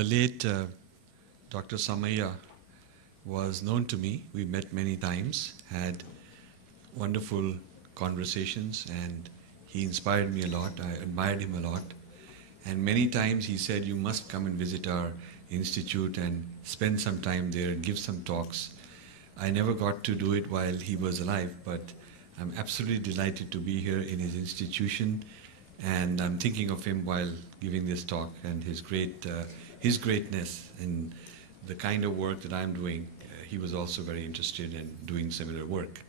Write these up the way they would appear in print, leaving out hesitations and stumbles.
The late Dr. Somaiya was known to me. We met many times, had wonderful conversations, and he inspired me a lot. I admired him a lot. And many times he said, you must come and visit our institute and spend some time there and give some talks. I never got to do it while he was alive, but I'm absolutely delighted to be here in his institution, and I'm thinking of him while giving this talk and his greatness and the kind of work that I'm doing. He was also very interested in doing similar work.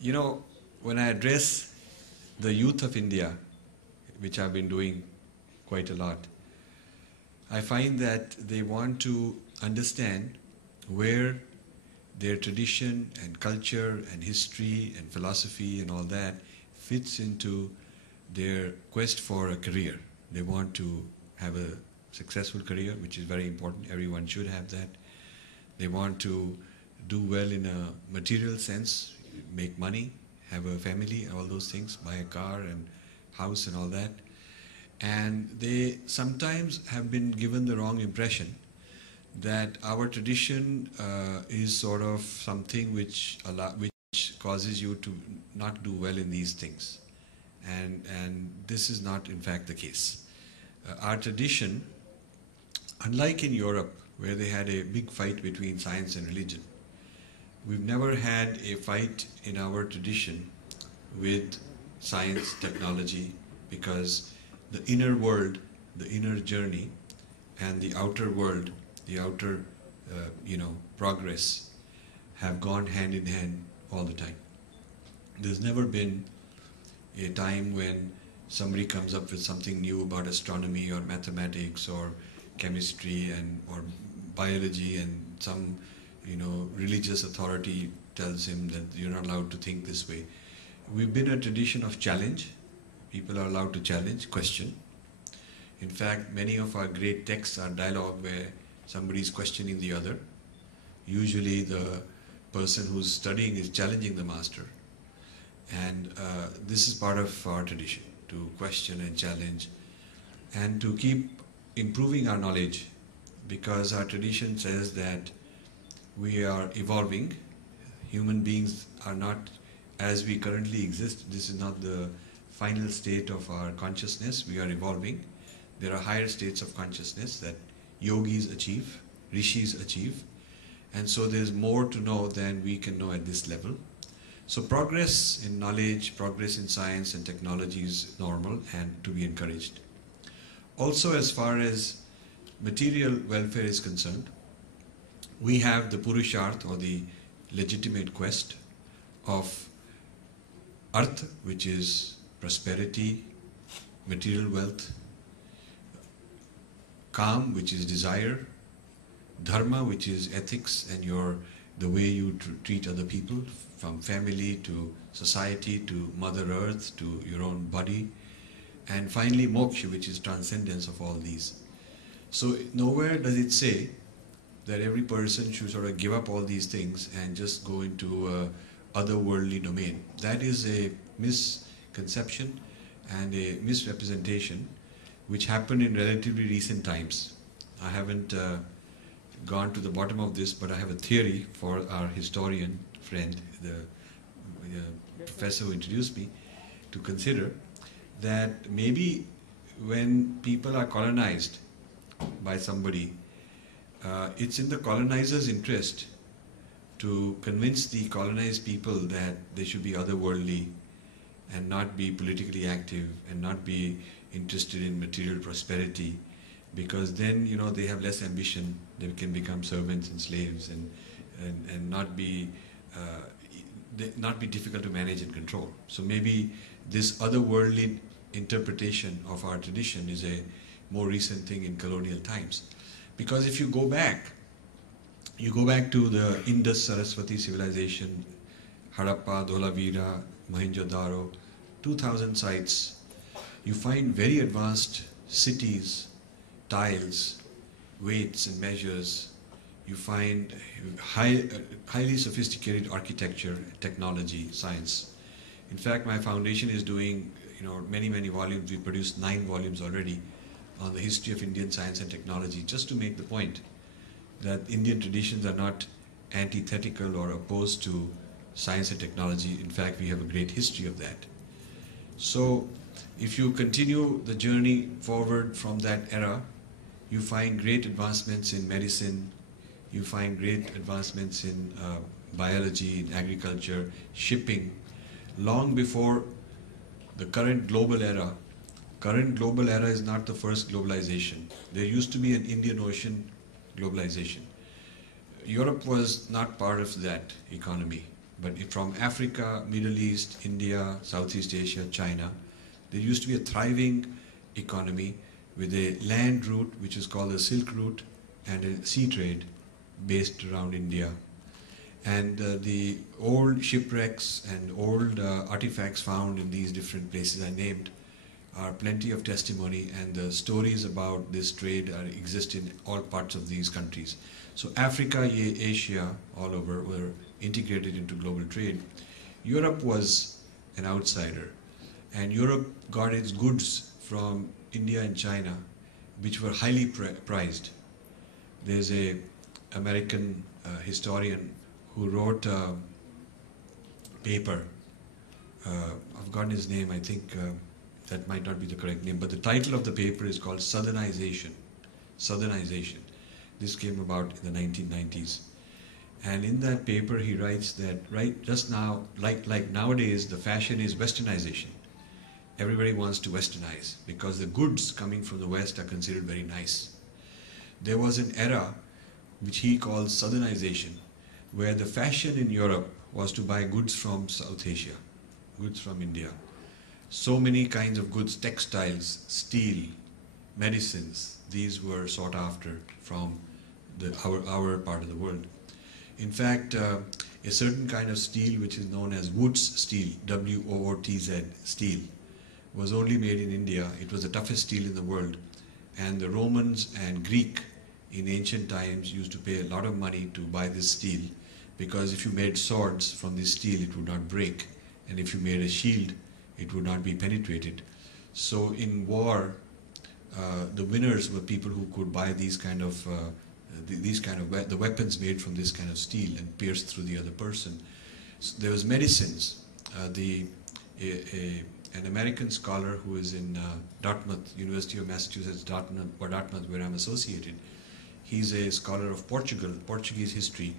You know, when I address the youth of India, which I've been doing quite a lot, I find that they want to understand where their tradition and culture and history and philosophy and all that fits into their quest for a career. They want to have a successful career, which is very important. Everyone should have that. They want to do well in a material sense, make money, have a family, all those things, buy a car and house and all that. And they sometimes have been given the wrong impression that our tradition is sort of something which causes you to not do well in these things. And this is not in fact the case. Our tradition, unlike in Europe, where they had a big fight between science and religion, we've never had a fight in our tradition with science, technology, because the inner world, the inner journey, and the outer world, the outer, progress, have gone hand in hand all the time. There's never been a time when somebody comes up with something new about astronomy or mathematics or chemistry or biology, and some religious authority tells him that you're not allowed to think this way. We've been a tradition of challenge. People are allowed to challenge, question. In fact, many of our great texts are dialogue where somebody is questioning the other. Usually the person who's studying is challenging the master. And this is part of our tradition, to question and challenge and to keep improving our knowledge, because our tradition says that we are evolving. Human beings are not as we currently exist. This is not the final state of our consciousness. We are evolving. There are higher states of consciousness that yogis achieve, rishis achieve, and so there's more to know than we can know at this level. So progress in knowledge, progress in science and technology is normal and to be encouraged. Also, as far as material welfare is concerned, we have the Purusharth, or the legitimate quest of Arth, which is prosperity, material wealth; Kam, which is desire; Dharma, which is ethics and the way you treat other people, from family to society to Mother Earth to your own body; and finally Moksha, which is transcendence of all these. So nowhere does it say that every person should sort of give up all these things and just go into a otherworldly domain. That is a misconception and a misrepresentation which happened in relatively recent times. I haven't gone to the bottom of this, but I have a theory for our historian friend, the professor who introduced me, to consider that maybe when people are colonized by somebody, it's in the colonizer's interest to convince the colonized people that they should be otherworldly and not be politically active and not be interested in material prosperity, because then they have less ambition. They can become servants and slaves and not be difficult to manage and control. So maybe this otherworldly interpretation of our tradition is a more recent thing in colonial times. Because if you go back to the Indus Saraswati civilization, Harappa, Dholavira, Mohenjo-daro, 2000 sites, you find very advanced cities, tiles, weights and measures. You find highly sophisticated architecture, technology, science. In fact, my foundation is doing many volumes. We produced 9 volumes already on the history of Indian science and technology, just to make the point that Indian traditions are not antithetical or opposed to science and technology. In fact, we have a great history of that. So, if you continue the journey forward from that era, you find great advancements in medicine, you find great advancements in biology, in agriculture, shipping, long before the current global era. Current global era is not the first globalization. There used to be an Indian Ocean globalization. Europe was not part of that economy, but from Africa, Middle East, India, Southeast Asia, China, there used to be a thriving economy with a land route which is called the Silk Route and a sea trade based around India. And the old shipwrecks and old artifacts found in these different places I named are plenty of testimony, and the stories about this trade exist in all parts of these countries. So Africa, Asia, all over were integrated into global trade. Europe was an outsider, and Europe got its goods from India and China, which were highly prized. There's a American historian who wrote a paper, I've forgotten his name, I think that might not be the correct name, but the title of the paper is called Southernization. Southernization. This came about in the 1990s. And in that paper he writes that right just now, like nowadays, the fashion is westernization. Everybody wants to westernize because the goods coming from the West are considered very nice. There was an era which he calls Southernization, where the fashion in Europe was to buy goods from South Asia, goods from India. So many kinds of goods, textiles, steel, medicines, these were sought after from our part of the world. In fact, a certain kind of steel which is known as Wootz steel, W-O-O-T-Z steel, was only made in India. It was the toughest steel in the world. And the Romans and Greek in ancient times used to pay a lot of money to buy this steel, because if you made swords from this steel, it would not break. And if you made a shield, it would not be penetrated. So in war, the winners were people who could buy the weapons made from this kind of steel and pierce through the other person. So there was medicines. An American scholar who is in Dartmouth, University of Massachusetts, Dartmouth, where I'm associated, he's a scholar of Portuguese history,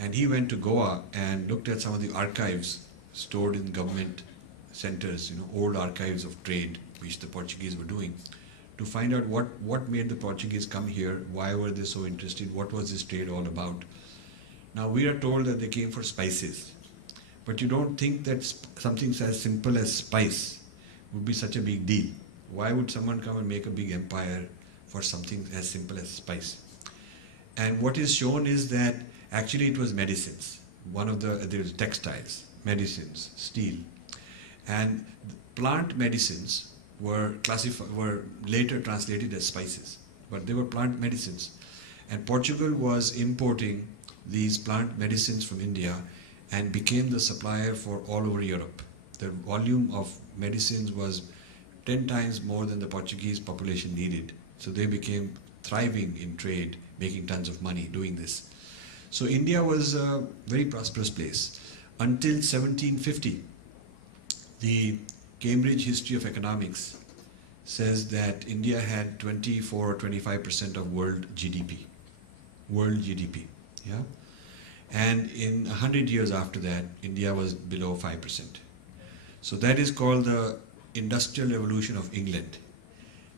and he went to Goa and looked at some of the archives stored in government centers, old archives of trade which the Portuguese were doing, to find out what made the Portuguese come here, why were they so interested, what was this trade all about. Now we are told that they came for spices, but you don't think that something as simple as spice would be such a big deal. Why would someone come and make a big empire for something as simple as spice? And what is shown is that actually it was medicines. There was textiles, medicines, steel. And plant medicines were later translated as spices, but they were plant medicines. And Portugal was importing these plant medicines from India and became the supplier for all over Europe. The volume of medicines was 10 times more than the Portuguese population needed. So they became thriving in trade, making tons of money doing this. So India was a very prosperous place until 1750. The Cambridge History of Economics says that India had 24 or 25% of world GDP. World GDP, yeah? And in 100 years after that, India was below 5%. So that is called the industrial revolution of England.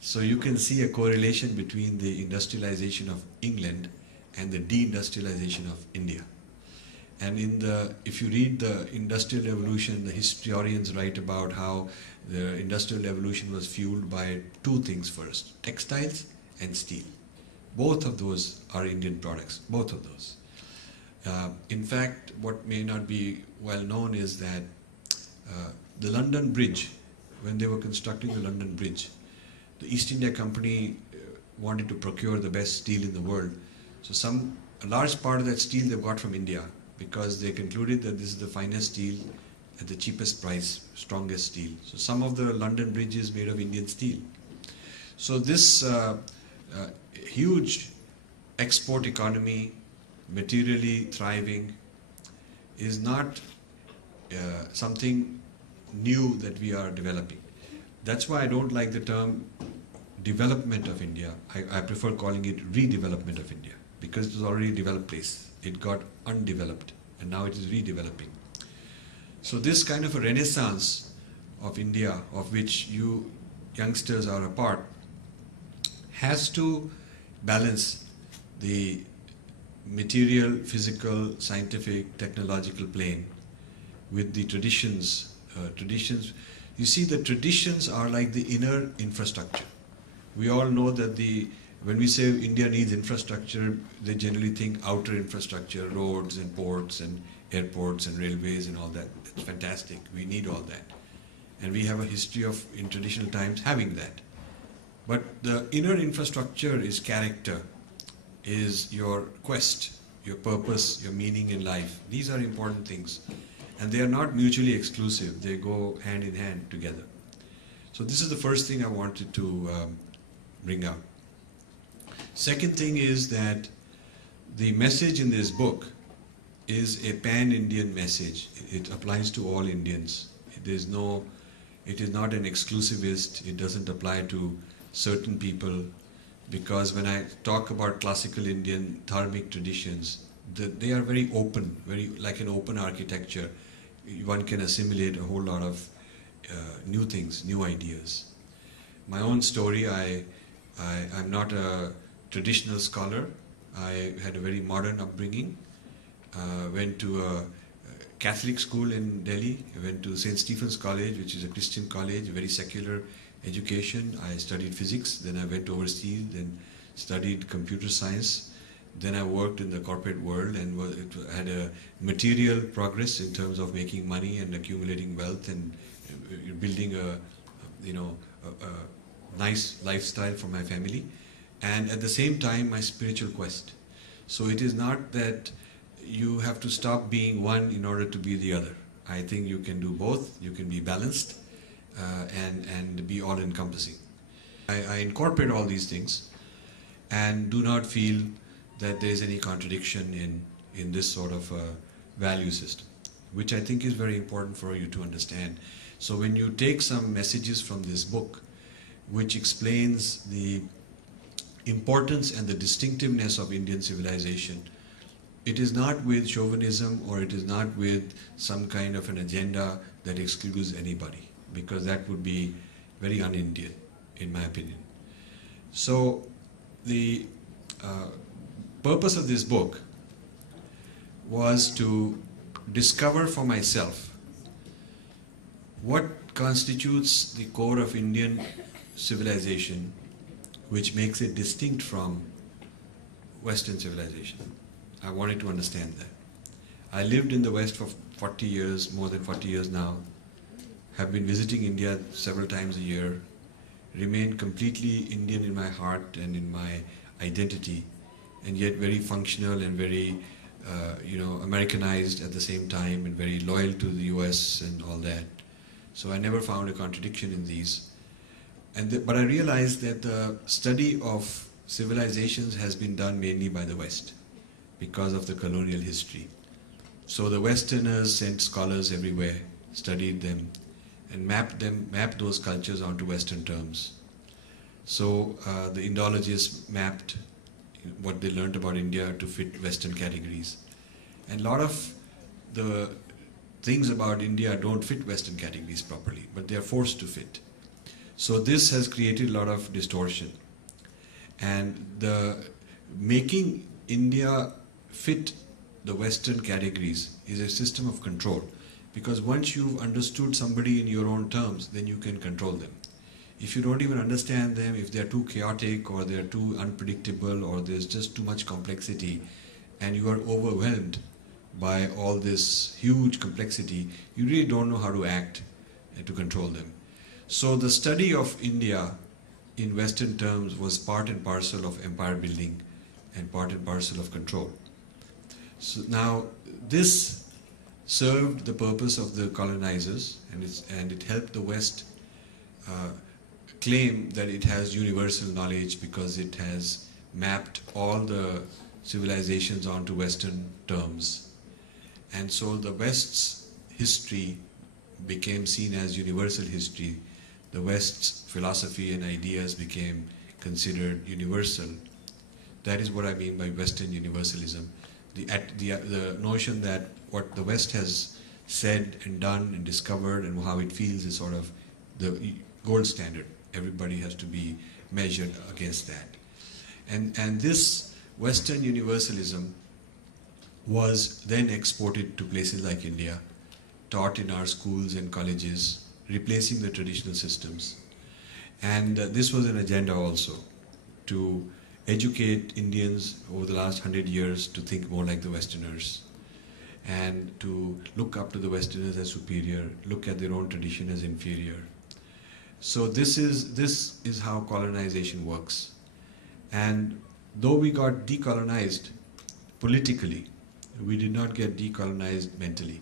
So you can see a correlation between the industrialization of England and the deindustrialization of India. And if you read the Industrial Revolution, the historians write about how the Industrial Revolution was fueled by two things first, textiles and steel. Both of those are Indian products, both of those. In fact, what may not be well known is that the London Bridge, when they were constructing the London Bridge, the East India Company wanted to procure the best steel in the world. So a large part of that steel they got from India, because they concluded that this is the finest steel at the cheapest price, strongest steel. So some of the London Bridge is made of Indian steel. So this huge export economy, materially thriving, is not something new that we are developing. That's why I don't like the term development of India. I prefer calling it redevelopment of India, because it was already a developed place. It got undeveloped and now it is redeveloping. So this kind of a renaissance of India, of which you youngsters are a part, has to balance the material, physical, scientific, technological plane with the traditions. You see, the traditions are like the inner infrastructure. We all know that when we say India needs infrastructure, they generally think outer infrastructure, roads and ports and airports and railways and all that. It's fantastic. We need all that. And we have a history of, in traditional times, having that. But the inner infrastructure is character, is your quest, your purpose, your meaning in life. These are important things. And they are not mutually exclusive. They go hand in hand together. So this is the first thing I wanted to bring out. Second thing is that the message in this book is a pan-Indian message. It applies to all Indians. It is not an exclusivist. It doesn't apply to certain people, because when I talk about classical Indian dharmic traditions, they are very open, very like an open architecture. One can assimilate a whole lot of new things, new ideas. My own story, I'm not a traditional scholar. I had a very modern upbringing. Went to a Catholic school in Delhi. I went to St. Stephen's College, which is a Christian college, very secular education. I studied physics, then I went overseas, then studied computer science. Then I worked in the corporate world and had a material progress in terms of making money and accumulating wealth and building a nice lifestyle for my family. And at the same time, my spiritual quest. So it is not that you have to stop being one in order to be the other. I think you can do both. You can be balanced and be all-encompassing. I incorporate all these things and do not feel that there is any contradiction in this sort of value system, which I think is very important for you to understand. So when you take some messages from this book, which explains the importance and the distinctiveness of Indian civilization, it is not with chauvinism or it is not with some kind of an agenda that excludes anybody, because that would be very un-Indian, in my opinion. So the purpose of this book was to discover for myself what constitutes the core of Indian civilization, which makes it distinct from Western civilization. I wanted to understand that. I lived in the West for 40 years, more than 40 years now, have been visiting India several times a year, remain completely Indian in my heart and in my identity, and yet very functional and very Americanized at the same time, and very loyal to the US and all that. So I never found a contradiction in these. But I realized that the study of civilizations has been done mainly by the West because of the colonial history. So the Westerners sent scholars everywhere, studied them, and mapped those cultures onto Western terms. So the Indologists mapped what they learned about India to fit Western categories. And a lot of the things about India don't fit Western categories properly, but they are forced to fit. So this has created a lot of distortion. And the making India fit the Western categories is a system of control. Because once you've understood somebody in your own terms, then you can control them. If you don't even understand them, if they're too chaotic or they're too unpredictable or there's just too much complexity and you are overwhelmed by all this huge complexity, you really don't know how to act and to control them. So the study of India in Western terms was part and parcel of empire building and part and parcel of control. So now this served the purpose of the colonizers, and it helped the West claim that it has universal knowledge because it has mapped all the civilizations onto Western terms. And so the West's history became seen as universal history. The West's philosophy and ideas became considered universal. That is what I mean by Western universalism. The notion that what the West has said and done and discovered and how it feels is sort of the gold standard. Everybody has to be measured against that. And this Western universalism was then exported to places like India, taught in our schools and colleges, replacing the traditional systems. And this was an agenda also, to educate Indians over the last 100 years to think more like the Westerners, and to look up to the Westerners as superior, look at their own tradition as inferior. So this is how colonization works. And though we got decolonized politically, we did not get decolonized mentally.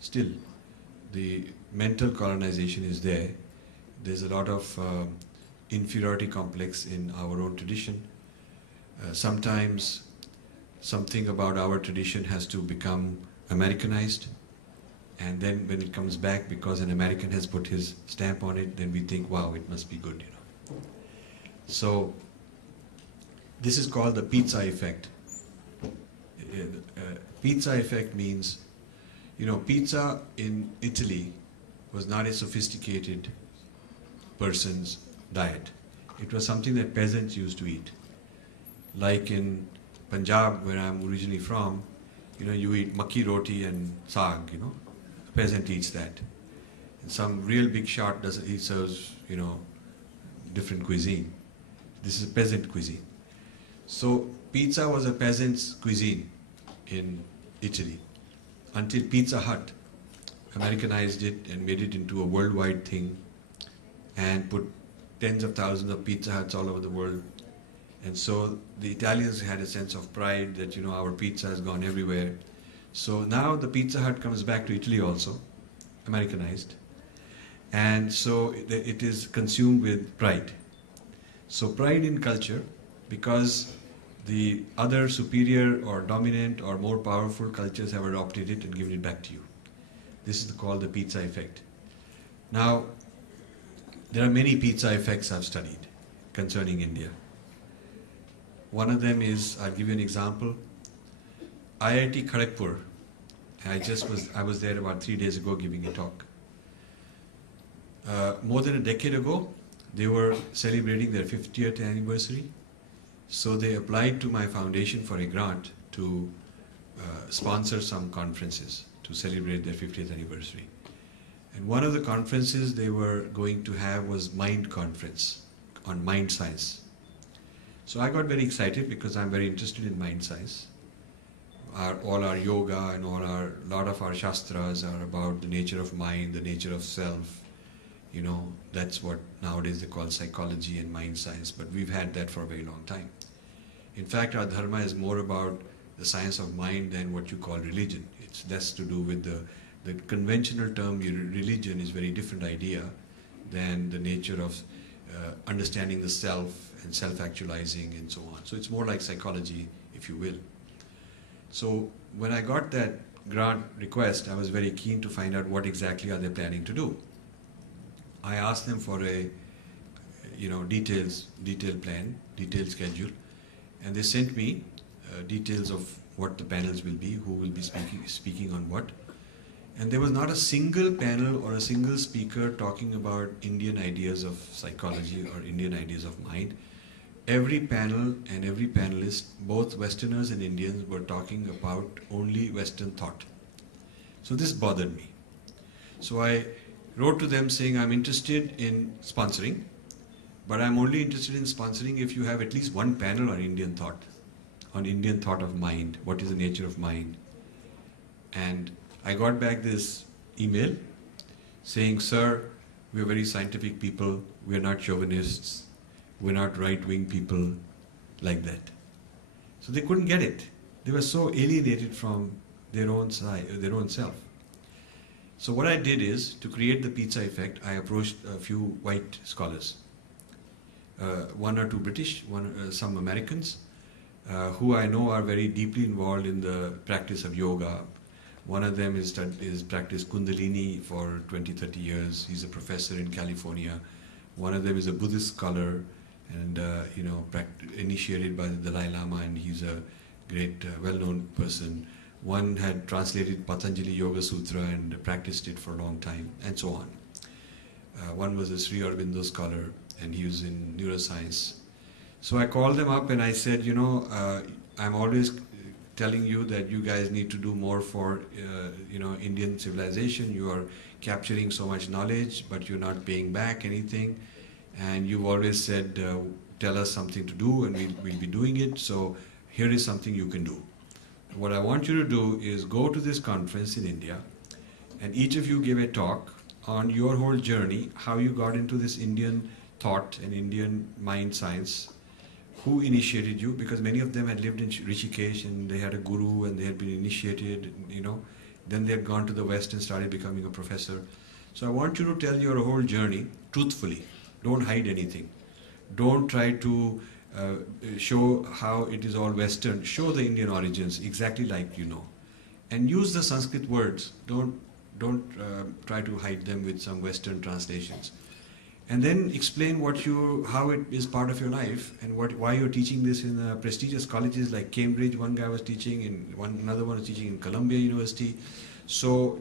Still, the mental colonization is there. There's a lot of inferiority complex in our own tradition. Sometimes something about our tradition has to become Americanized, and then when it comes back because an American has put his stamp on it, then we think, wow, it must be good, you know. So this is called the pizza effect. Pizza effect means, you know, pizza in Italy was not a sophisticated person's diet. It was something that peasants used to eat. Like in Punjab, where I'm originally from, you know, you eat makki roti and saag, you know. A peasant eats that. And some real big shot he serves, you know, different cuisine. This is a peasant cuisine. So pizza was a peasant's cuisine in Italy until Pizza Hut Americanized it and made it into a worldwide thing and put tens of thousands of Pizza Huts all over the world. And so the Italians had a sense of pride that, you know, our pizza has gone everywhere. So now the Pizza Hut comes back to Italy also, Americanized. And so it is consumed with pride. So pride in culture, because the other superior or dominant or more powerful cultures have adopted it and given it back to you. This is called the pizza effect. Now, there are many pizza effects I've studied concerning India. One of them is, I'll give you an example. IIT Kharagpur, I was there about 3 days ago giving a talk. More than a decade ago, they were celebrating their 50th anniversary. So they applied to my foundation for a grant to sponsor some conferences to celebrate their 50th anniversary. And one of the conferences they were going to have was Mind Conference on mind science. So I got very excited because I'm very interested in mind science. All our yoga and a lot of our shastras are about the nature of mind, the nature of self. You know, that's what nowadays they call psychology and mind science, but we've had that for a very long time. In fact, our Dharma is more about the science of mind than what you call religion. It's less to do with the conventional term religion is a very different idea than the nature of understanding the self and self-actualizing and so on. So it's more like psychology, if you will. So when I got that grant request, I was very keen to find out what exactly are they planning to do. I asked them for a, you know, detailed plan, detailed schedule, and they sent me details of what the panels will be, who will be speaking on what. And there was not a single panel or a single speaker talking about Indian ideas of psychology or Indian ideas of mind. Every panel and every panelist, both Westerners and Indians, were talking about only Western thought. So this bothered me. So I wrote to them saying, I'm interested in sponsoring, but I'm only interested in sponsoring if you have at least one panel on Indian thought of mind. What is the nature of mind? And I got back this email saying, sir, we're very scientific people, we're not chauvinists, we're not right-wing people like that. So they couldn't get it. They were so alienated from their own side, their own self. So what I did is, to create the pizza effect, I approached a few white scholars one or two British, some Americans, who I know are very deeply involved in the practice of yoga. One of them is practiced Kundalini for 20, 30 years. He's a professor in California. One of them is a Buddhist scholar and initiated by the Dalai Lama, and he's a great, well-known person. One had translated Patanjali Yoga Sutra and practiced it for a long time, and so on. One was a Sri Aurobindo scholar, and he was in neuroscience. So I called them up and I said, I'm always telling you that you guys need to do more for, Indian civilization. You are capturing so much knowledge, but you're not paying back anything. And you've always said, tell us something to do, and we'll be doing it. So here is something you can do. What I want you to do is go to this conference in India, and each of you give a talk on your whole journey, how you got into this Indian thought and Indian mind science, who initiated you, because many of them had lived in Rishikesh and they had a guru and they had been initiated, then they had gone to the West and started becoming a professor. So I want you to tell your whole journey truthfully. Don't hide anything. Don't try to show how it is all Western. Show the Indian origins exactly like you know. And use the Sanskrit words. Don't try to hide them with some Western translations. And then explain how it is part of your life and why you're teaching this in prestigious colleges like Cambridge. One guy was teaching another one was teaching in Columbia University. So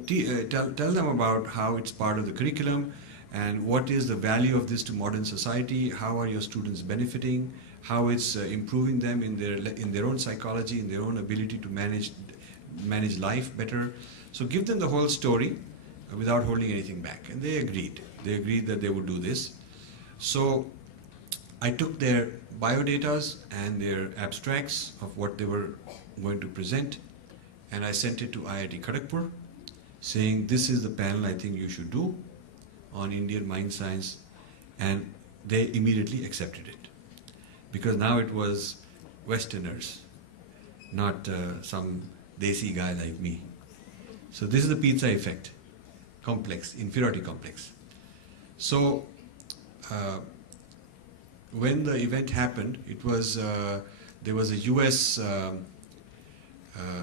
tell them about how it's part of the curriculum and what is the value of this to modern society. How are your students benefiting? How it's improving them in their own psychology, in their own ability to manage life better. So give them the whole story without holding anything back. And they agreed. They agreed that they would do this. So I took their biodatas and their abstracts of what they were going to present, and I sent it to IIT Kharagpur, saying this is the panel I think you should do on Indian mind science, and they immediately accepted it. Because now it was Westerners, not some desi guy like me. So this is the pizza effect, complex, inferiority complex. So when the event happened, it was there was a US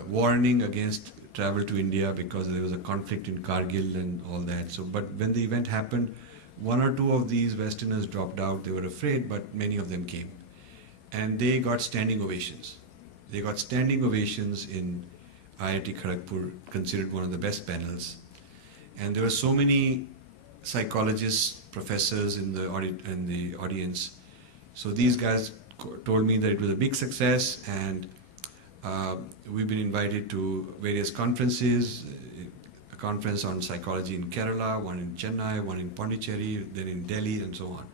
warning against travel to India because there was a conflict in Kargil and all that. So, but when the event happened, one or two of these Westerners dropped out. They were afraid, but many of them came, and they got standing ovations. They got standing ovations in IIT Kharagpur, considered one of the best panels, and there were so many psychologists, professors in the audience. So these guys told me that it was a big success, and we've been invited to various conferences, a conference on psychology in Kerala, one in Chennai, one in Pondicherry, then in Delhi, and so on.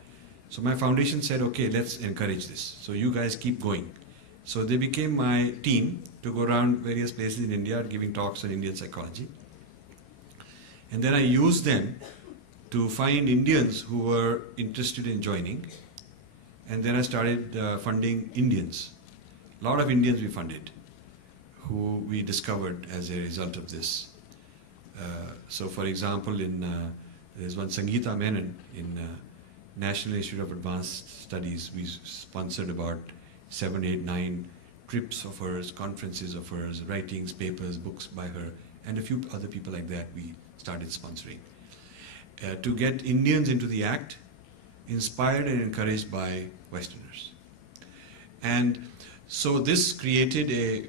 So my foundation said, okay, let's encourage this. So you guys keep going. So they became my team to go around various places in India giving talks on Indian psychology. And then I used them to find Indians who were interested in joining. And then I started funding Indians. A lot of Indians we funded, who we discovered as a result of this. So for example, there's one Sangeeta Menon in National Institute of Advanced Studies. We sponsored about 7, 8, 9 trips of hers, conferences of hers, writings, papers, books by her, and a few other people like that we started sponsoring. To get Indians into the act, inspired and encouraged by Westerners. And so this created a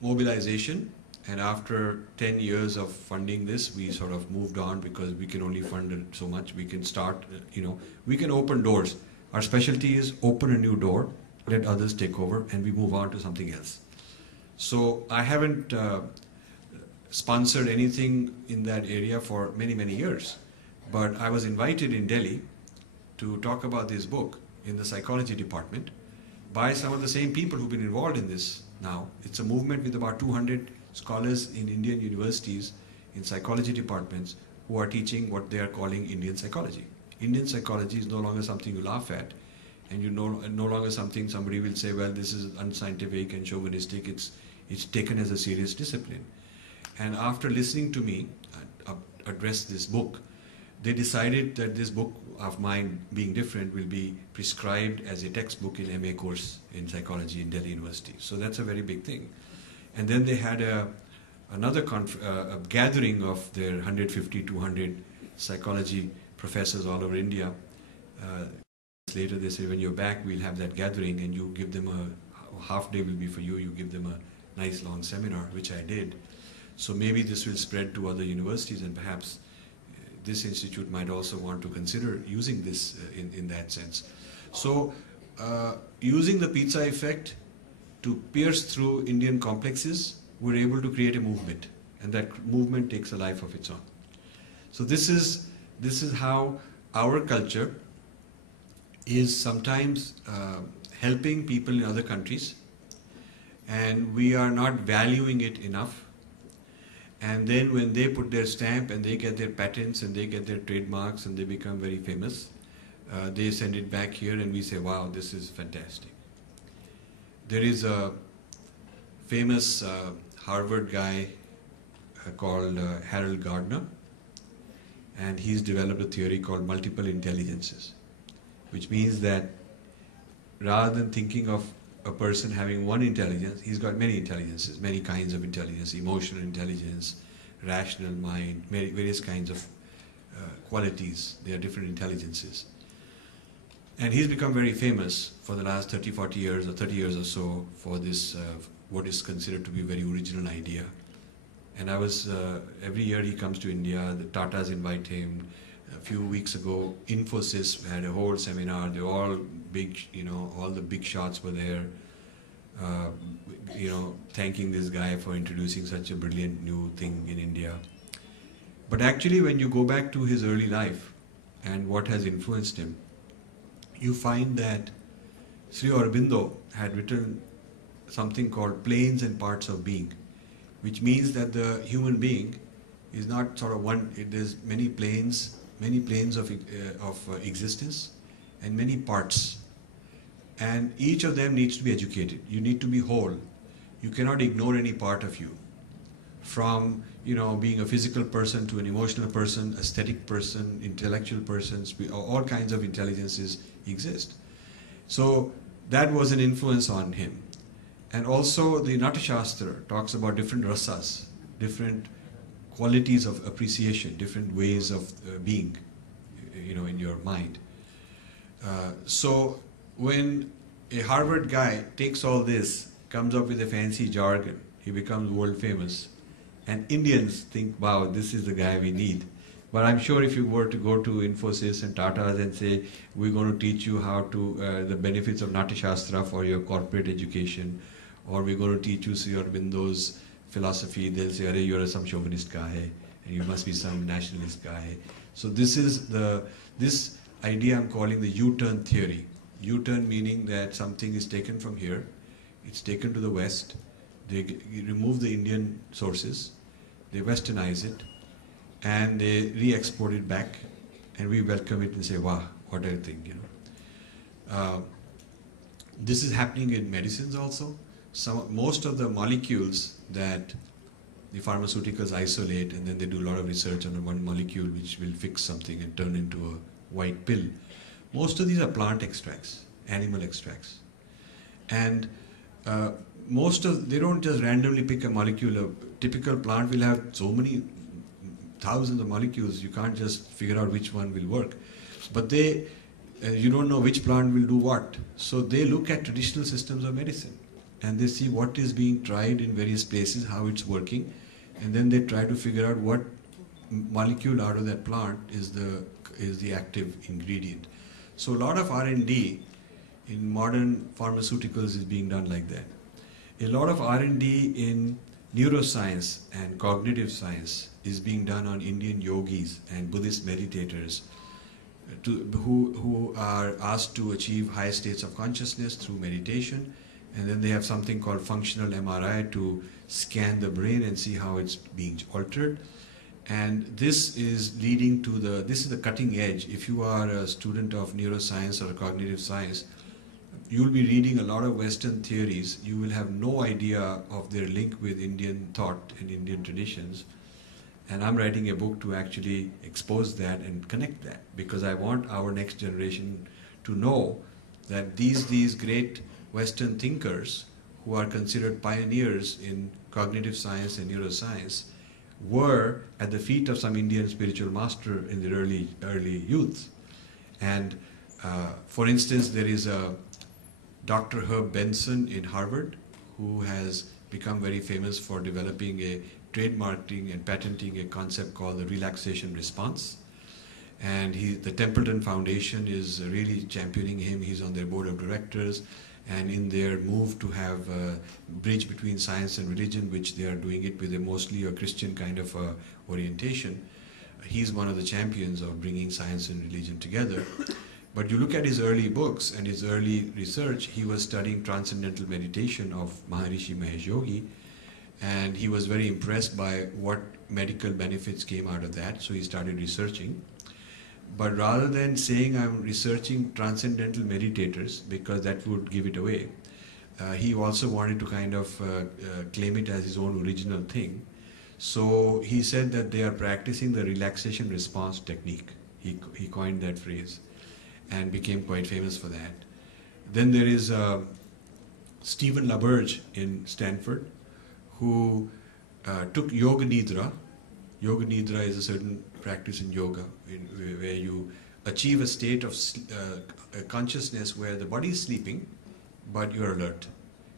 mobilization, and after 10 years of funding this, we sort of moved on because we can only fund it so much. We can start, we can open doors. Our specialty is open a new door, let others take over, and we move on to something else. So I haven't sponsored anything in that area for many, many years. But I was invited in Delhi to talk about this book in the psychology department by some of the same people who've been involved in this now. It's a movement with about 200 scholars in Indian universities in psychology departments who are teaching what they are calling Indian psychology. Indian psychology is no longer something you laugh at, and no longer something somebody will say, well, this is unscientific and chauvinistic. It's taken as a serious discipline. And after listening to me address this book, they decided that this book of mine being different will be prescribed as a textbook in MA course in psychology in Delhi University. So that's a very big thing. And then they had another a gathering of their 150, 200 psychology professors all over India. Later they said, when you're back, we'll have that gathering, and you give them a half day will be for you. You give them a nice long seminar, which I did. So maybe this will spread to other universities, and perhaps this institute might also want to consider using this in that sense. So using the pizza effect to pierce through Indian complexes, we're able to create a movement, and that movement takes a life of its own. So this is how our culture is sometimes helping people in other countries, and we are not valuing it enough. And then when they put their stamp and they get their patents and they get their trademarks and they become very famous, they send it back here and we say, wow, this is fantastic. There is a famous Harvard guy called Harold Gardner, and he's developed a theory called multiple intelligences, which means that rather than thinking of a person having one intelligence, he's got many intelligences, many kinds of intelligence, emotional intelligence, rational mind, various kinds of qualities. There are different intelligences. And he's become very famous for the last 30, 40 years or 30 years or so for this, what is considered to be a very original idea. And I was, every year he comes to India, the Tatas invite him. A few weeks ago, Infosys had a whole seminar. They were all big, all the big shots were there, thanking this guy for introducing such a brilliant new thing in India. But actually, when you go back to his early life and what has influenced him, you find that Sri Aurobindo had written something called Planes and Parts of Being, which means that the human being is not sort of one. There's many planes of existence and many parts, and each of them needs to be educated. You need to be whole. You cannot ignore any part of you, from being a physical person to an emotional person, aesthetic person, intellectual person. All kinds of intelligences exist. So that was an influence on him. And also the Natashastra talks about different rasas, different qualities of appreciation, different ways of being, in your mind. So when a Harvard guy takes all this, comes up with a fancy jargon, he becomes world famous, and Indians think, wow, this is the guy we need. But I'm sure if you were to go to Infosys and Tata's and say, we're going to teach you how to, the benefits of Natashastra for your corporate education, or we're going to teach you Sri Aurobindo's philosophy, they'll say, "Arey, you're some chauvinist guy, and you must be some nationalist guy." So this is this idea I'm calling the U-turn theory. U-turn meaning that something is taken from here, it's taken to the West, they remove the Indian sources, they westernize it, and they re-export it back, and we welcome it and say, wow, what a thing, This is happening in medicines also. Most of the molecules that the pharmaceuticals isolate, and then they do a lot of research on one molecule which will fix something and turn into a white pill. Most of these are plant extracts, animal extracts. And they don't just randomly pick a molecule. A typical plant will have so many thousands of molecules, you can't just figure out which one will work. But you don't know which plant will do what. So they look at traditional systems of medicine, and they see what is being tried in various places, how it's working, and then they try to figure out what molecule out of that plant is the active ingredient. So a lot of R&D in modern pharmaceuticals is being done like that. A lot of R&D in neuroscience and cognitive science is being done on Indian yogis and Buddhist meditators who are asked to achieve high states of consciousness through meditation. And then they have something called functional MRI to scan the brain and see how it's being altered. And this is leading to this is the cutting edge. If you are a student of neuroscience or cognitive science, you'll be reading a lot of Western theories. You will have no idea of their link with Indian thought and Indian traditions. And I'm writing a book to actually expose that and connect that, because I want our next generation to know that these great Western thinkers who are considered pioneers in cognitive science and neuroscience were at the feet of some Indian spiritual master in their early youth. And for instance, there is a Dr. Herb Benson in Harvard who has become very famous for developing a trademarking and patenting a concept called the relaxation response. And the Templeton Foundation is really championing him. He's on their board of directors. And in their move to have a bridge between science and religion, which they are doing it with mostly a Christian kind of orientation, he's one of the champions of bringing science and religion together. But you look at his early books and his early research, he was studying transcendental meditation of Maharishi Mahesh Yogi, and he was very impressed by what medical benefits came out of that, so he started researching. But rather than saying I'm researching transcendental meditators, because that would give it away, he also wanted to kind of claim it as his own original thing. So he said that they are practicing the relaxation response technique. He coined that phrase and became quite famous for that. Then there is Stephen LaBerge in Stanford, who took Yoga Nidra. Yoga Nidra is a certain practice in yoga where you achieve a state of consciousness where the body is sleeping, but you're alert.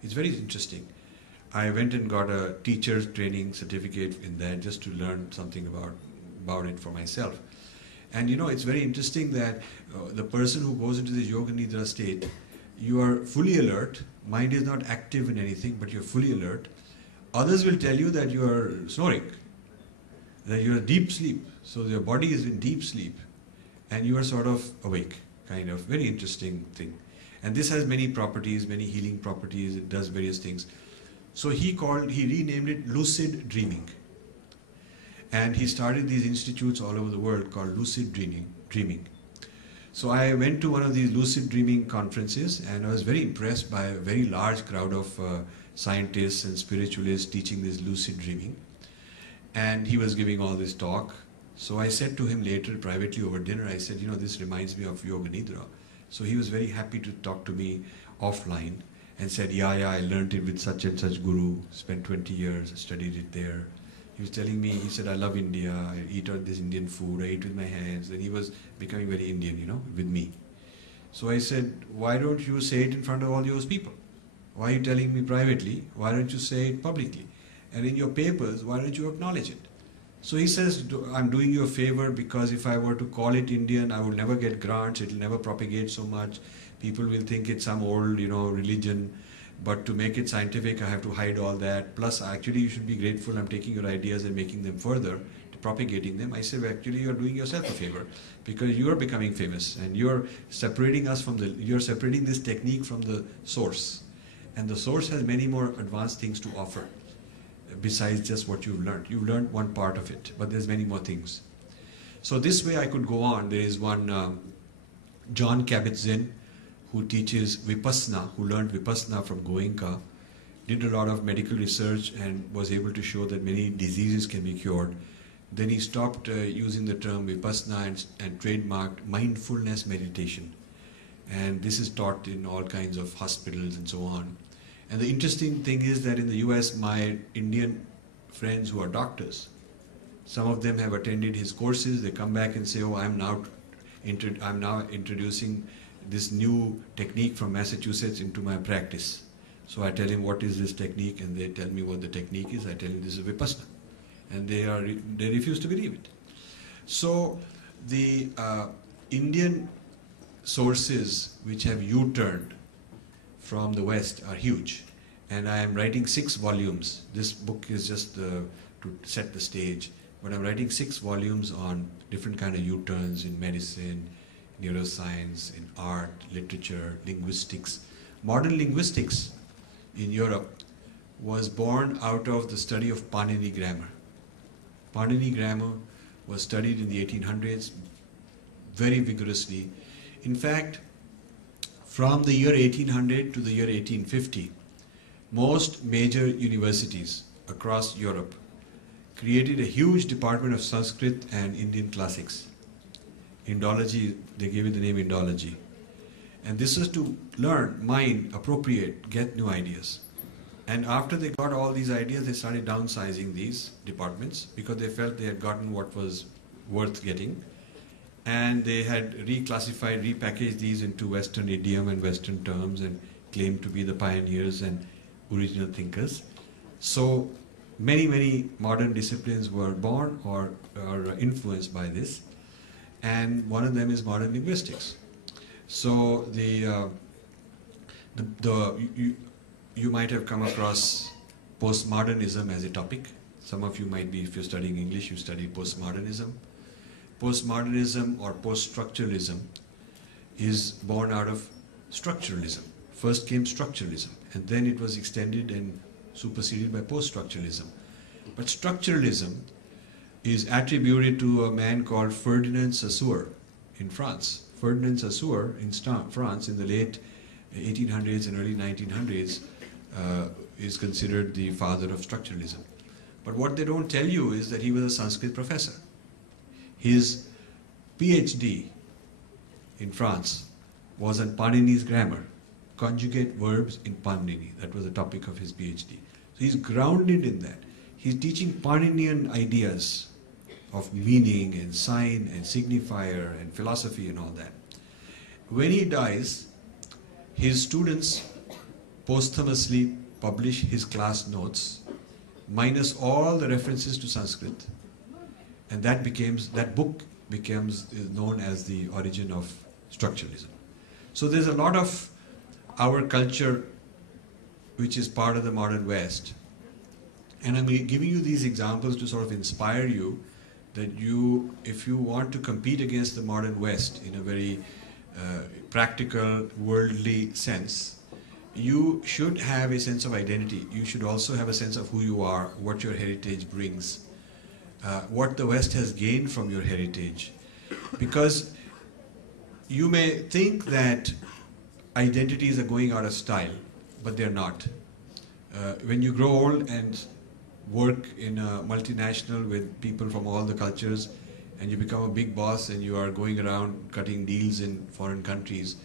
It's very interesting. I went and got a teacher's training certificate in that just to learn something about it for myself. And you know, it's very interesting that the person who goes into this Yoga Nidra state, you are fully alert, mind is not active in anything, but you're fully alert. Others will tell you that you are snoring, that you are deep sleep. So your body is in deep sleep and you are sort of awake, kind of. Very interesting thing. And this has many properties, many healing properties. It does various things. So he renamed it lucid dreaming. And he started these institutes all over the world called lucid dreaming. So I went to one of these lucid dreaming conferences and I was very impressed by a very large crowd of scientists and spiritualists teaching this lucid dreaming. And he was giving all this talk. So I said to him later, privately over dinner, I said, you know, this reminds me of Yoga Nidra. So he was very happy to talk to me offline and said, yeah, I learned it with such and such guru, spent 20 years, studied it there. He was telling me, he said, I love India, I eat all this Indian food, I eat with my hands. And he was becoming very Indian, you know, with me. So I said, why don't you say it in front of all those people? Why are you telling me privately? Why don't you say it publicly? And in your papers, why don't you acknowledge it? So he says, I'm doing you a favor because if I were to call it Indian, I will never get grants, it will never propagate so much. People will think it's some old, you know, religion. But to make it scientific, I have to hide all that. Plus, actually, you should be grateful I'm taking your ideas and making them further, propagating them. I said, well, actually, you're doing yourself a favor because you're becoming famous and you're separating us from you're separating this technique from the source. And the source has many more advanced things to offer besides just what you've learned. You've learned one part of it, but there's many more things. So this way I could go on. There is one John Kabat-Zinn who teaches Vipassana, who learned Vipassana from Goenka, did a lot of medical research and was able to show that many diseases can be cured. Then he stopped using the term Vipassana and trademarked mindfulness meditation. And this is taught in all kinds of hospitals and so on. And the interesting thing is that in the US, my Indian friends who are doctors, some of them have attended his courses. They come back and say, oh, I'm now introducing this new technique from Massachusetts into my practice. So I tell him, what is this technique? And they tell me what the technique is. I tell him this is Vipassana. And they refuse to believe it. So the Indian sources which have U-turned from the West are huge. And I am writing 6 volumes. This book is just to set the stage. But I'm writing 6 volumes on different kind of U-turns in medicine, neuroscience, in art, literature, linguistics. Modern linguistics in Europe was born out of the study of Panini grammar. Panini grammar was studied in the 1800s very vigorously. In fact, from the year 1800 to the year 1850, most major universities across Europe created a huge department of Sanskrit and Indian classics. Indology, they gave it the name Indology. And this was to learn, mine, appropriate, get new ideas. And after they got all these ideas, they started downsizing these departments because they felt they had gotten what was worth getting. And they had reclassified, repackaged these into Western idiom and Western terms and claimed to be the pioneers and original thinkers. So many modern disciplines were born or influenced by this. And one of them is modern linguistics. So you might have come across postmodernism as a topic. Some of you might be, if you're studying English, you study postmodernism. Postmodernism or post-structuralism is born out of structuralism. First came structuralism, and then it was extended and superseded by post-structuralism. But structuralism is attributed to a man called Ferdinand Saussure in France. Ferdinand Saussure in France in the late 1800s and early 1900s is considered the father of structuralism. But what they don't tell you is that he was a Sanskrit professor. His PhD in France was on Panini's grammar, conjugate verbs in Panini. That was the topic of his PhD. So he's grounded in that. He's teaching Paninian ideas of meaning and sign and signifier and philosophy and all that. When he dies, his students posthumously publish his class notes minus all the references to Sanskrit, and that book becomes known as the origin of structuralism. So there's a lot of our culture which is part of the modern West, and I'm giving you these examples to sort of inspire you that if you want to compete against the modern West in a very practical, worldly sense, you should have a sense of identity. You should also have a sense of who you are, what your heritage brings, what the West has gained from your heritage. Because you may think that identities are going out of style, but they're not. When you grow old and work in a multinational with people from all the cultures, and you become a big boss and you are going around cutting deals in foreign countries,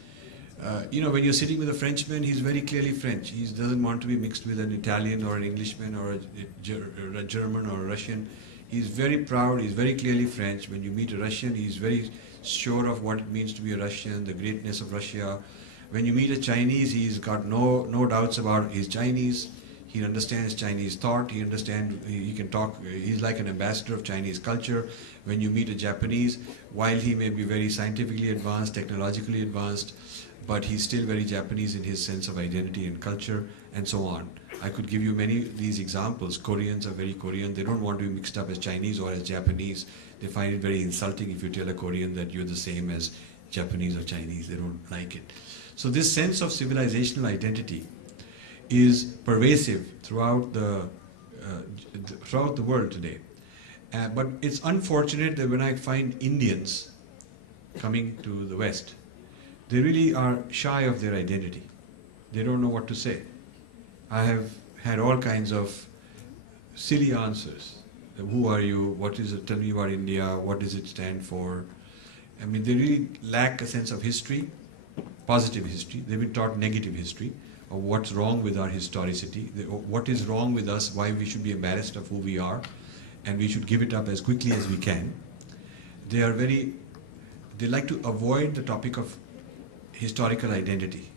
when you're sitting with a Frenchman, he's very clearly French. He doesn't want to be mixed with an Italian or an Englishman or a German or a Russian. He's very proud, he's very clearly French. When you meet a Russian, he's very sure of what it means to be a Russian, the greatness of Russia. When you meet a Chinese, he's got no doubts about his Chinese. He understands Chinese thought, he can talk, he's like an ambassador of Chinese culture. When you meet a Japanese, while he may be very scientifically advanced, technologically advanced, but he's still very Japanese in his sense of identity and culture, and so on. I could give you many of these examples. Koreans are very Korean. They don't want to be mixed up as Chinese or as Japanese. They find it very insulting if you tell a Korean that you're the same as Japanese or Chinese. They don't like it. So this sense of civilizational identity is pervasive throughout the world today. But it's unfortunate that when I find Indians coming to the West, they really are shy of their identity. They don't know what to say. I have had all kinds of silly answers. Who are you? What is it? Tell me about India. What does it stand for? I mean, they really lack a sense of history, positive history. They've been taught negative history of what's wrong with our historicity, what is wrong with us, why we should be embarrassed of who we are, and we should give it up as quickly as we can. They like to avoid the topic of historical identity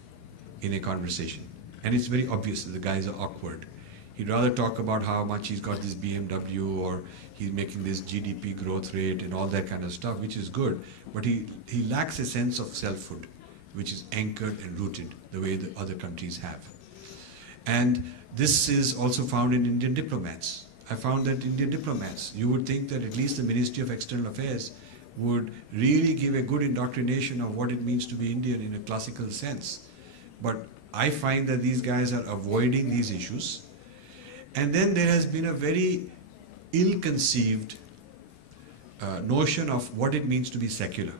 in a conversation. And it's very obvious that the guys are awkward. He'd rather talk about how much he's got this BMW or he's making this GDP growth rate and all that kind of stuff, which is good. But he lacks a sense of selfhood, which is anchored and rooted the way the other countries have. And this is also found in Indian diplomats. I found that Indian diplomats, you would think that at least the Ministry of External Affairs would really give a good indoctrination of what it means to be Indian in a classical sense. But I find that these guys are avoiding these issues. And then there has been a very ill-conceived notion of what it means to be secular.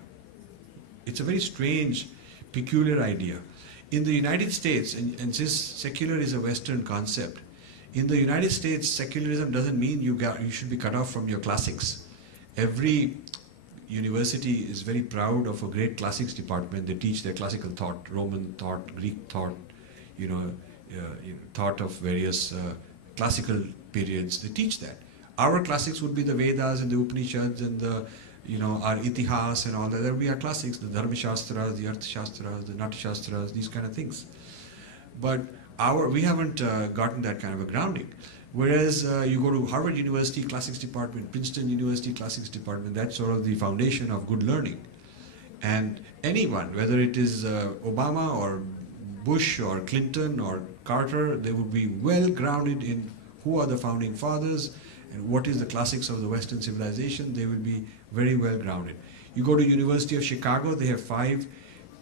It's a very strange, peculiar idea. In the United States, and since secular is a Western concept, In the United States, secularism doesn't mean you should be cut off from your classics. Every university is very proud of a great classics department. They teach their classical thought, Roman thought, Greek thought, thought of various classical periods. They teach that. Our classics would be the Vedas and the Upanishads and the, our Itihas and all that. That would be our classics, the Dharma Shastras, the Arth Shastras, the Nat Shastras, these kind of things. But we haven't gotten that kind of a grounding. Whereas you go to Harvard University Classics Department, Princeton University Classics Department, that's sort of the foundation of good learning. And anyone, whether it is Obama or Bush or Clinton or Carter, they would be well grounded in who are the founding fathers and what is the classics of the Western civilization. They will be very well grounded. You go to University of Chicago, they have 5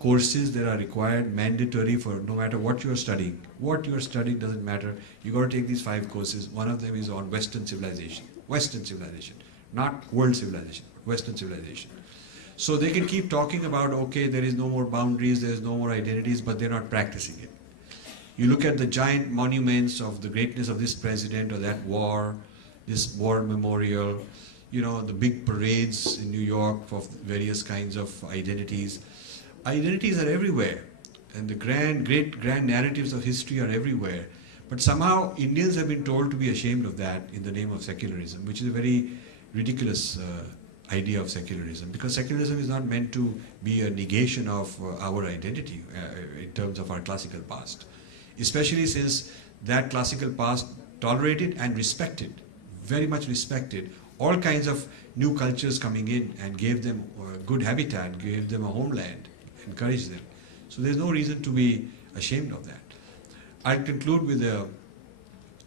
courses that are required, mandatory for no matter what you are studying. What you are studying doesn't matter. You got to take these 5 courses. One of them is on Western civilization. Western civilization, not world civilization, Western civilization. So they can keep talking about, okay, there is no more boundaries, there is no more identities, but they're not practicing it. You look at the giant monuments of the greatness of this president or that war, this war memorial, the big parades in New York of various kinds of identities. Identities are everywhere, and the great grand narratives of history are everywhere. But somehow Indians have been told to be ashamed of that in the name of secularism, which is a very ridiculous idea of secularism, because secularism is not meant to be a negation of our identity in terms of our classical past, especially since that classical past tolerated and respected, very much respected, all kinds of new cultures coming in and gave them good habitat, gave them a homeland, encouraged them. So there's no reason to be ashamed of that. I'll conclude with a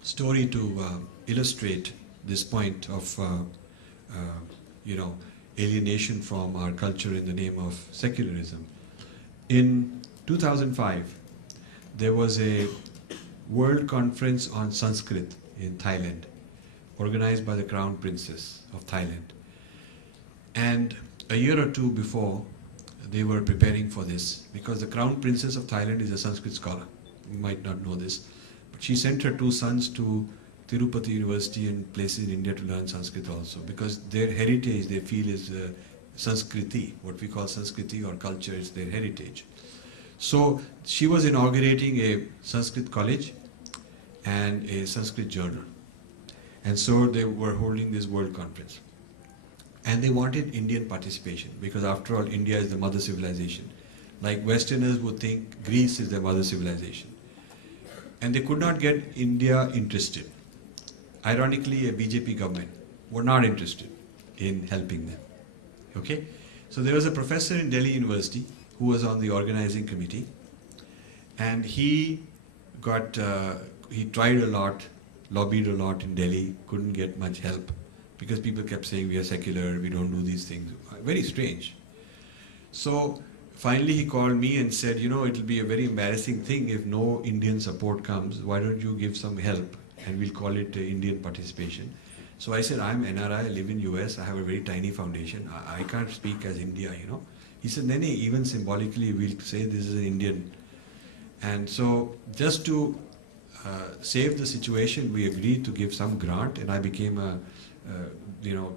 story to illustrate this point of alienation from our culture in the name of secularism. In 2005, there was a World Conference on Sanskrit in Thailand, organized by the Crown Princess of Thailand. And a year or two before, they were preparing for this, because the Crown Princess of Thailand is a Sanskrit scholar. You might not know this. But she sent her 2 sons to Tirupati University and places in India to learn Sanskrit also, because their heritage, they feel, is Sanskriti. What we call Sanskriti or culture is their heritage. So she was inaugurating a Sanskrit college and a Sanskrit journal. And so they were holding this world conference. And they wanted Indian participation, because after all, India is the mother civilization. Like Westerners would think Greece is the mother civilization. And they could not get India interested. Ironically, a BJP government were not interested in helping them. Okay? So there was a professor in Delhi University who was on the organizing committee, and he tried a lot, lobbied a lot in Delhi, couldn't get much help, because people kept saying we are secular, we don't do these things. Very strange. So finally he called me and said, it'll be a very embarrassing thing if no Indian support comes. Why don't you give some help and we'll call it Indian participation. So I said, I'm NRI, I live in US, I have a very tiny foundation, I can't speak as India, He said, Nene, even symbolically we'll say this is an Indian. And so just to save the situation, we agreed to give some grant, and I became a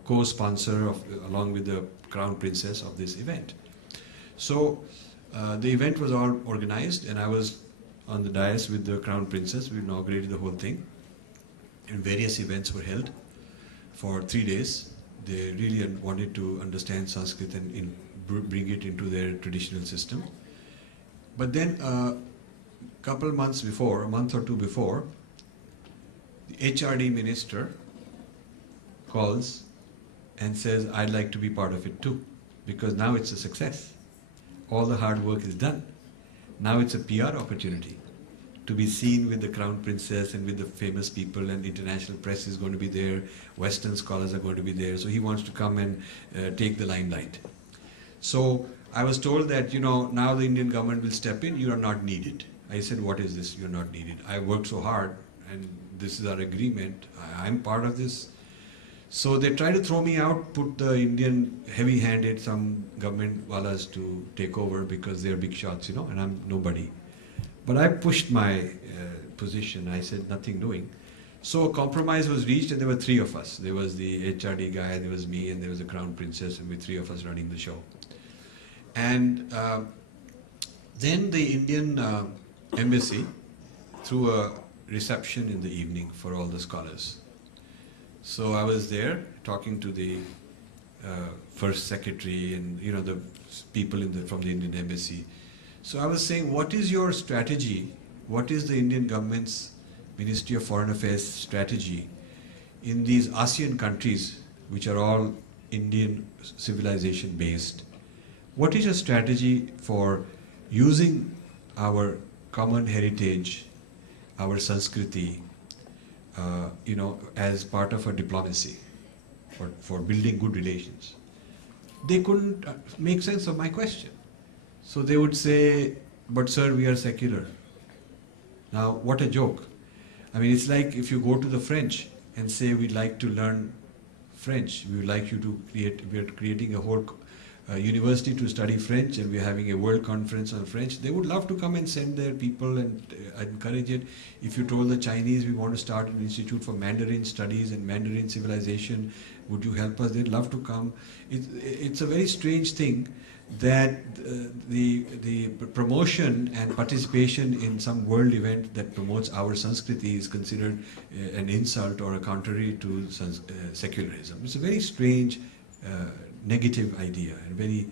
co-sponsor along with the Crown Princess of this event. So the event was all organized, and I was on the dais with the Crown Princess. We inaugurated the whole thing, and various events were held for 3 days. They really wanted to understand Sanskrit and bring it into their traditional system. But then a month or two before, the HRD minister calls and says, I'd like to be part of it too, because now it's a success. All the hard work is done. Now it's a PR opportunity to be seen with the Crown Princess and with the famous people, and international press is going to be there, Western scholars are going to be there, so he wants to come and take the limelight. So I was told that, now the Indian government will step in, you are not needed. I said, what is this, you're not needed? I worked so hard, and this is our agreement, I'm part of this. So they tried to throw me out, put the Indian heavy-handed, some government wallas to take over because they're big shots, and I'm nobody. But I pushed my position. I said, nothing doing. So a compromise was reached, and there were three of us. There was the HRD guy, there was me, and there was the crown princess, and we three of us running the show. And then the Indian embassy threw a reception in the evening for all the scholars. So I was there talking to the first secretary and the people from the Indian embassy. So I was saying, what is your strategy? What is the Indian government's Ministry of Foreign Affairs strategy in these ASEAN countries, which are all Indian civilization based? What is your strategy for using our common heritage, our Sanskriti, as part of a diplomacy for building good relations? They couldn't make sense of my question. So they would say, but sir, we are secular. Now, what a joke. I mean, it's like if you go to the French and say, we'd like to learn French, we would like you to we are creating a whole university to study French, and we're having a world conference on French. They would love to come and send their people and encourage it. If you told the Chinese, we want to start an institute for Mandarin studies and Mandarin civilization, would you help us? They'd love to come. It's a very strange thing that the promotion and participation in some world event that promotes our Sanskriti is considered an insult or a contrary to secularism. It's a very strange, negative idea, and very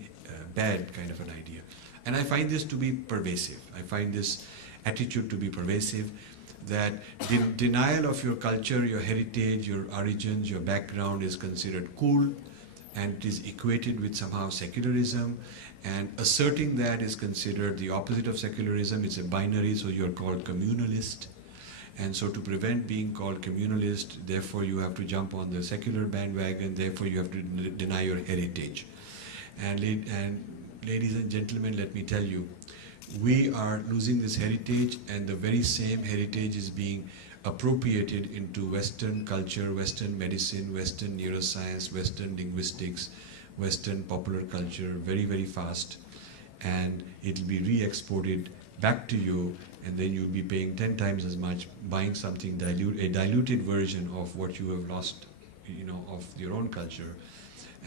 bad kind of an idea. And I find this to be pervasive. I find this attitude to be pervasive, that denial of your culture, your heritage, your origins, your background is considered cool, and it is equated with somehow secularism, and asserting that is considered the opposite of secularism. It's a binary, so you're called communalist. And so to prevent being called communalist, therefore you have to jump on the secular bandwagon, therefore you have to deny your heritage. And ladies and gentlemen, let me tell you, we are losing this heritage, and the very same heritage is being appropriated into Western culture, Western medicine, Western neuroscience, Western linguistics, Western popular culture very, very fast. And it will be re-exported back to you, and then you'll be paying 10 times as much, buying something a diluted version of what you have lost, of your own culture.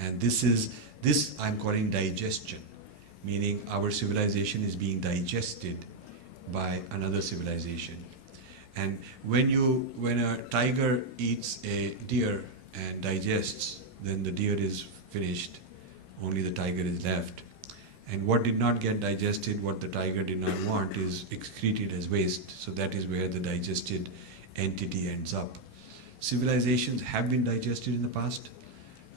And this I'm calling digestion, meaning our civilization is being digested by another civilization. And when a tiger eats a deer and digests, then the deer is finished, only the tiger is left. And what did not get digested, what the tiger did not want, is excreted as waste. So that is where the digested entity ends up. Civilizations have been digested in the past.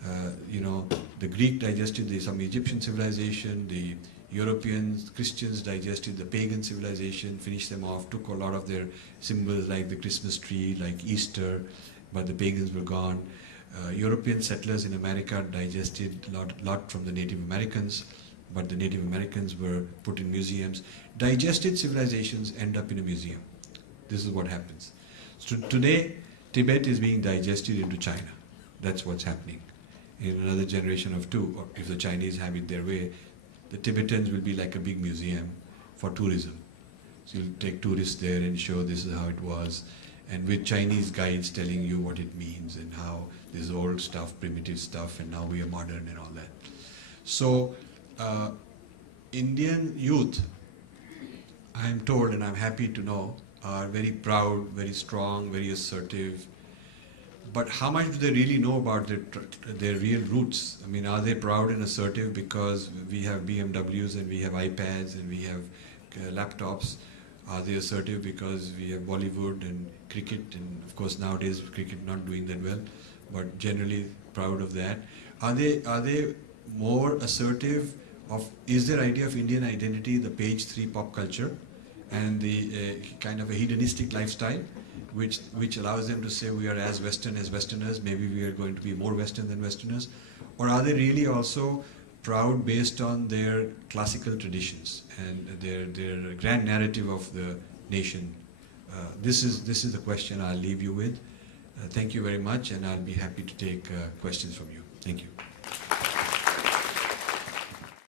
The Greek digested some Egyptian civilization, the Europeans, Christians digested the pagan civilization, finished them off, took a lot of their symbols like the Christmas tree, like Easter, but the pagans were gone. European settlers in America digested a lot from the Native Americans, but the Native Americans were put in museums. Digested civilizations end up in a museum. This is what happens. So today, Tibet is being digested into China. That's what's happening. In another generation of two, or if the Chinese have it their way, the Tibetans will be like a big museum for tourism. So you'll take tourists there and show this is how it was, and with Chinese guides telling you what it means and how this is old stuff, primitive stuff, and now we are modern and all that. So Indian youth, I am told, and I'm happy to know, are very proud, very strong, very assertive. But how much do they really know about their real roots? I mean, are they proud and assertive because we have BMWs and we have iPads and we have laptops? Are they assertive because we have Bollywood and cricket? And of course, nowadays cricket not doing that well, but generally proud of that. Are they more assertive of, is their idea of Indian identity the page 3 pop culture and the kind of a hedonistic lifestyle, which allows them to say we are as Western as Westerners, maybe we are going to be more Western than Westerners? Or are they really also proud based on their classical traditions and their grand narrative of the nation? This is the question I'll leave you with. Thank you very much, and I'll be happy to take questions from you. Thank you.